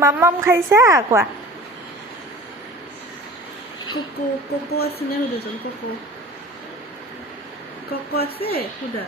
মাম্মাম খাইছা কোৱা কোকো আছে নে সুধাচোন কোকো আছে সুধা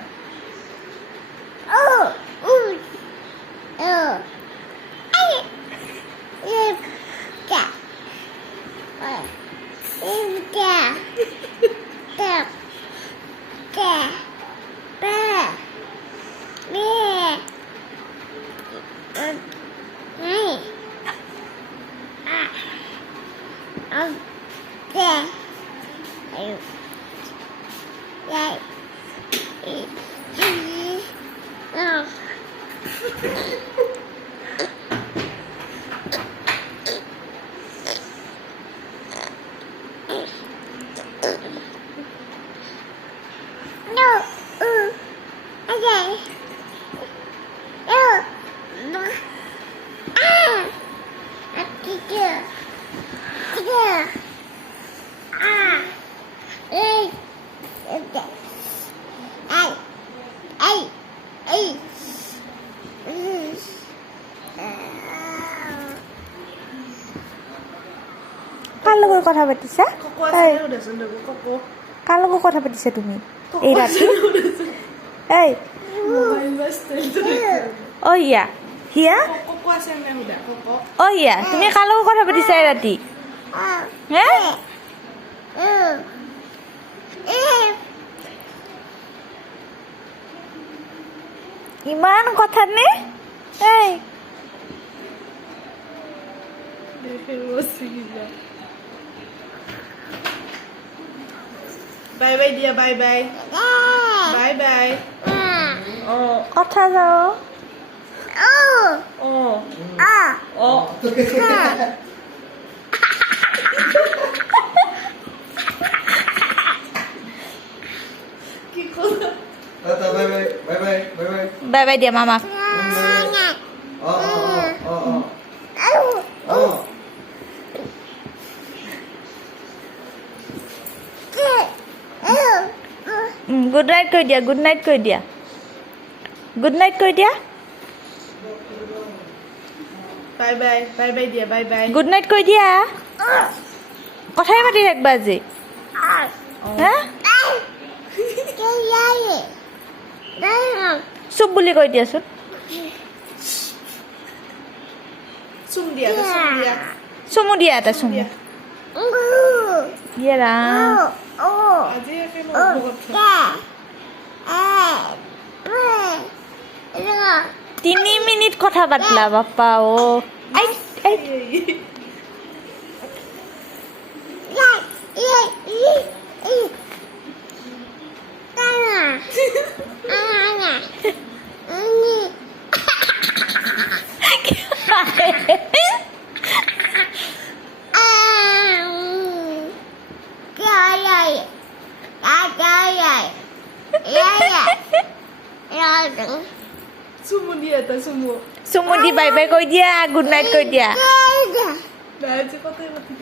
কাৰ লগত কথা পাতিছা কোকো আছে নে সুধাচোন কোকো কাৰ লগত কথা পাতিছা তুমি এই ৰাতি এই মোবাইল বাস্তেলটো অ ইয়া হিয়া কোকো আছে নে সুধা কোকো অ ইয়া তুমি কাৰ লগত কথা পাতিছা এই ৰাতি হে ইমান কথা নে এই বাই বাই দিয়া বাই বাই বাই বাই কথা যাও কি কথা Bye bye bye bye bye bye. Bye bye দিয়া মামাক গুড নাইট কৈ দিয়া গুড নাইট কৈ দিয়া গুড নাইট কৈ দিয়া বাই বাই বাই বাই দিয়া বাই বাই গুড নাইট কৈ দিয়া কথাই পাতি থাকিবা আজি হা চুপ বুলি কৈ দিয়াচোন চুম দিয়া চুমু দিয়া এটা চুমু ইয়ে ৰাম আজি একে কথা 3 মিনিট কথা পাতলা বাপ্পা ও আই আই চুমু দিয়া এটা চুমু চুমু দি বাই বাই কৈ দিয়া গুড নাইট কৈ দিয়া না আজি কথাই পাতি